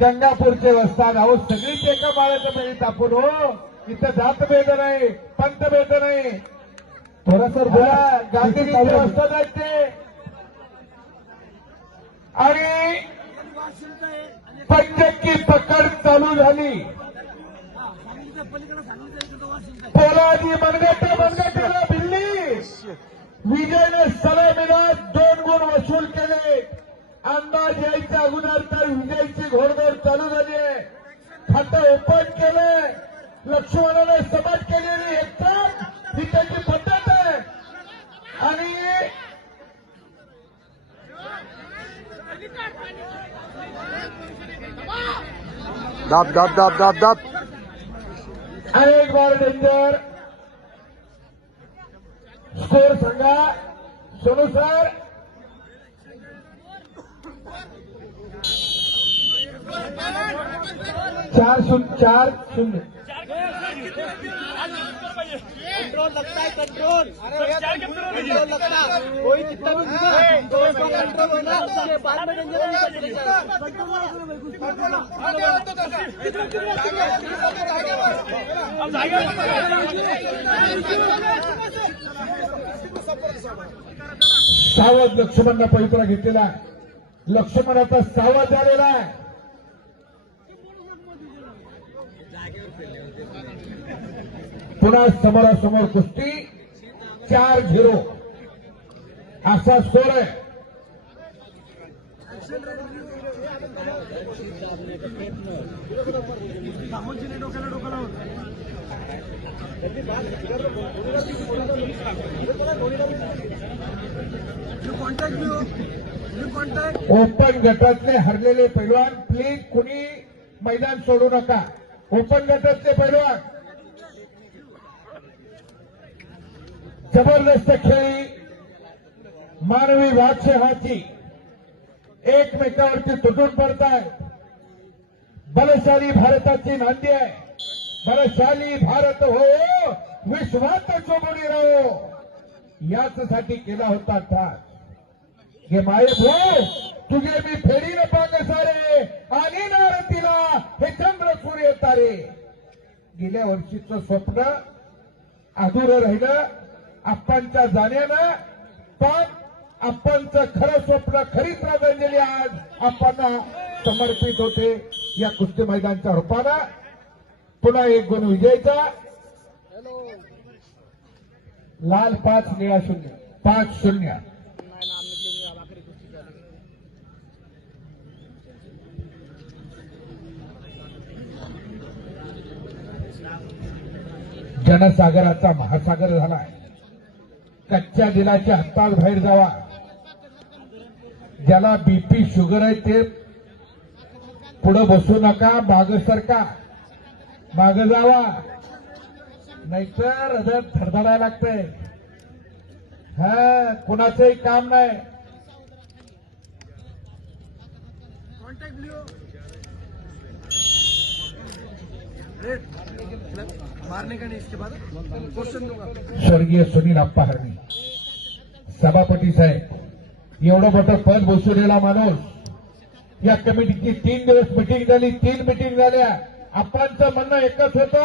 गंगापूरचे वस्ताद अहो सगळीच एका बाळाचं मिळीत आपण हो. इथं जात भेद नाही पंत भेद नाही. सर बोला. गांधीजीचे वस्ताद आहेत ते. आणि पंचक्की पकड चालू झाली. पोलादी मनगट मनगटाला भिल्ली विजयने सलामीला दोन गुण वसूल केले. अंदाज यायच्या अगोदर तर विजयची दाब दाब दाब दाब दाब. एक बार डेंजर स्कोर सांगा. सोनू सर. चार शून्य चार शून्य. कंट्रोल लगता है कंट्रोल कंट्रोल लगता है कोई कितना भी कंट्रोल होना उसके बाद में सावध लक्ष्मणनं पवित्रा घेतलेला आहे लक्ष्मण आता सावध झालेला आहे पुन्हा समोरासमोर कुस्ती. चार झिरो. असा स्कोर आहे. ओपन गटातले हरलेले पैलवान. प्लीज कुणी मैदान सोडू नका. ओपन गटातले पैलवान जबरदस्त खेळी मानवी वादशेहाची एकमेकावरती तुटून पडतायत बलशाली भारताची नांदी आहे. बलशाली भारत हो विश्वात चोबुनी राहो. याचसाठी केला होता ठास हे माये भाऊ तुझे मी फेरीन पाक सारे. आणि नारतीला हे चंद्र सूर्य तारे. गेल्या वर्षीचं स्वप्न अधुरं राहिलं. आप्पांच्या जाण्यानं. पण आप्पांचं खरं स्वप्न खरी श्रद्धांजली आज आप्पांना समर्पित होते या कुस्ती मैदानच्या रूपानं. पुन्हा एक गुण विजयचा. लाल पाच निळा शून्य. पाच शून्य. जनसागराचा महासागर झालाय. कच्च्या दिलाच्या हत्ताल बाहेर जावा. ज्याला बीपी शुगर आहे ते पुढे बसू नका माग सरका. माग जावा. नाहीतर हृदय धडधडायला लागतंय. हा कुणाचंही काम नाही मारने का नहीं इसके बाद क्वेश्चन दूंगा स्वर्गीय सुनील अप्पा हरणी। सभापती साहेब एवढं मोठं पद बसवलेला माणूस या कमिटीची तीन दिवस मिटिंग झाली तीन मिटिंग झाल्या. आप्पांचं म्हणणं एकच होतं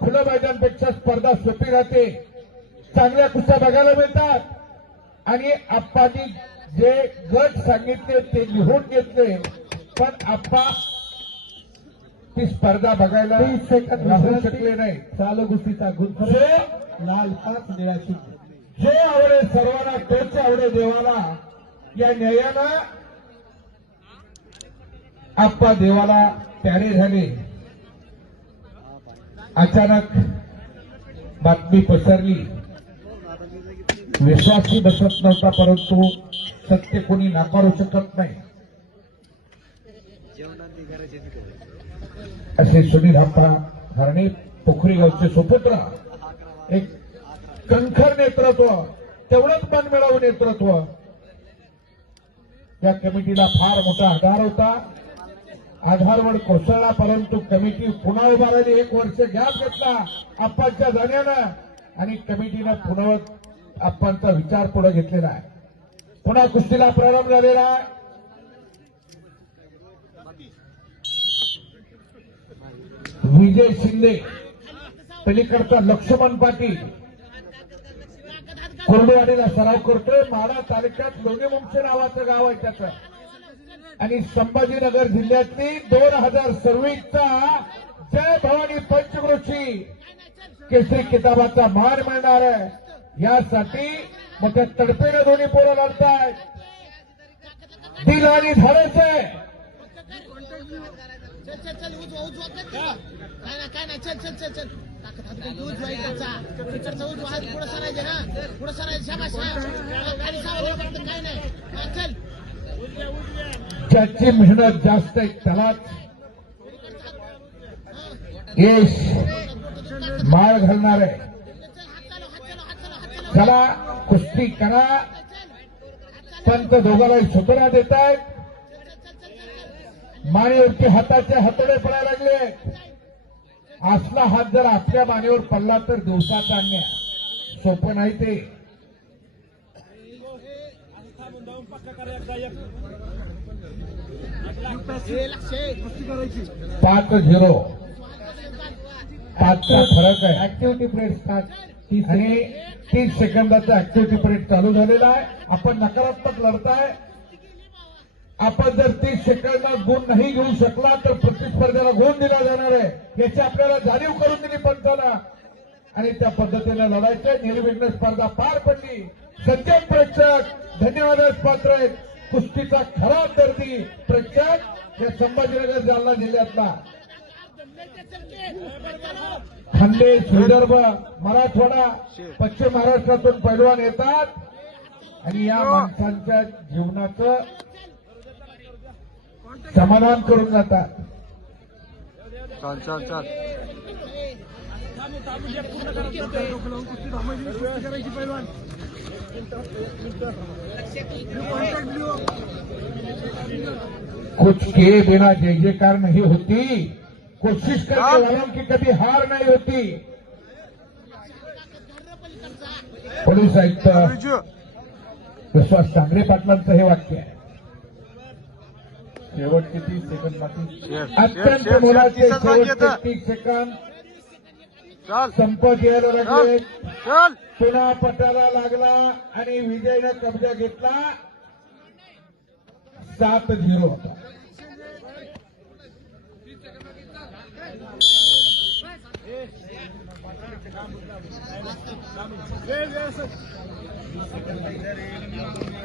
खुलं मैदानपेक्षा स्पर्धा सोपी राहते. चांगल्या कुस्त्या बघायला मिळतात. आणि आप्पांनी जे गट सांगितले ते लिहून घेतले. पण आप्पा ती स्पर्धा बघायला शकले नाही. चालू कुस्तीचा जे लाल पाच शून्य. जे आवडे सर्वांना तोच आवडे देवाला या न्यायानं आप्पा देवाला प्यारे झाले. अचानक बातमी पसरली. विश्वासही बसत नव्हता परंतु सत्य कोणी नाकारू शकत नाही. असे सुनील हप्पा हरणे पोखरी गावचे सुपुत्र एक कंखर नेतृत्व तेवढंच मन मिळावं नेतृत्व. त्या कमिटीला फार मोठा आधार होता. आधारवर कोसळला परंतु कमिटी पुन्हा उभारली. एक वर्ष गॅप घेतला आप्पांच्या जाण्यानं. आणि कमिटीनं पुन्हा आप्पांचा विचार पुढे घेतलेला आहे. पुन्हा कुस्तीला प्रारंभ झालेला आहे. विजय शिंदे पलीकडचा लक्ष्मण पाटील. कोरडेवाडीला सराव करतोय माडा तालुक्यात लोणी मुंगसे नावाचं गाव आहे त्याचं. आणि संभाजीनगर जिल्ह्यातली दोन हजार सव्वीसचा जय भवानी पंचकृषी. केसरी किताबाचा मान मिळणार आहे. यासाठी मोठ्या तडपेनं दोन्ही पोरं लढतायत. दिल आणि धाडस. आहे चल चल चल उजवा उजवा कर काय नाही काय नाही चल चल चल चल. ताकद हात घाल, उजवा इकडचा इकडचा उजवा हात पुढे सरायचे पुढे सरायचे शाबास गाडी सावली फक्त काय नाही. चल. ज्याची मेहनत जास्त आहे त्यालाच यश माळ घालणार आहे. चल कुस्ती करा. पंत दोघांना सूचना देत आहेत मानेवरती हाताचे हातोडे पडायला लागले. असला हात जर आपल्या मानेवर पडला तर दिवसाचा अन्याय. सोपं नाही ते. पाच झिरो. पाचचा फरक आहे. ऍक्टिव्हिटी पिरियड आणि तीस सेकंदाचा ऍक्टिव्हिटी पिरियड चालू झालेला आहे. आपण नकारात्मक लढताय. आपण जर तीस सेकंदात गुण नाही घेऊ शकला तर प्रतिस्पर्ध्याला गुण दिला जाणार आहे. याची आपल्याला जाणीव करून दिली पंचाला आणि त्या पद्धतीने लढायचं निर्विघ्न स्पर्धा पार पडली. सज्जन प्रेक्षक धन्यवादास पात्र आहेत. कुस्तीचा खरा दर्दी प्रेक्षक या संभाजीनगर जालना जिल्ह्यातला. खानदेश विदर्भ मराठवाडा पश्चिम महाराष्ट्रातून पैलवान येतात. आणि या माणसांच्या जीवनाचं समाधान करून जातात. चाल चाल चाल. कुछ किए बिना जय जयकार नहीं होती। कोशिश करके वालों की कभी हार नहीं होती। पोलीस आयुक्त विश्वास चांगरे पाटलांचं हे वाक्य आहे। शेवटचे तीस सेकंद बाकी. अत्यंत मोलाचे शेवटचे तीस सेकंद चाल. संपत यायला लागले पुन्हा पटाला लागला आणि विजयनं कब्जा घेतला. सात झिरो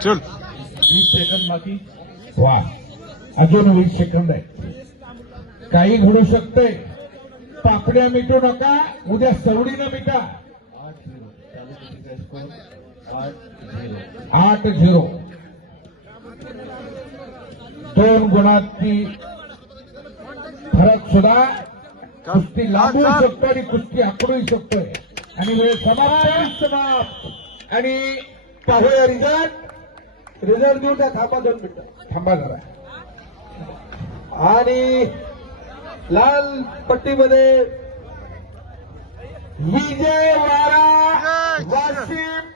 चल. वीस सेकंद बाकी. वा अजून वीस सेकंद आहे काही घडू शकतंय. पापड्या मिटू नका उद्या सवडीनं मिटा. आठ झिरो. दोन गुणांची फरक सुद्धा कुस्ती लागू शकतो आणि कुस्ती आकडूही शकतोय. आणि वेळ समाप्त समाप्त. आणि पाहूया रिझल्ट. रिझल्ट देऊ द्या थांबा दोन मिनिटं. थांबा जरा. आणि लाल पट्टीमध्ये विजय वारा वाशिम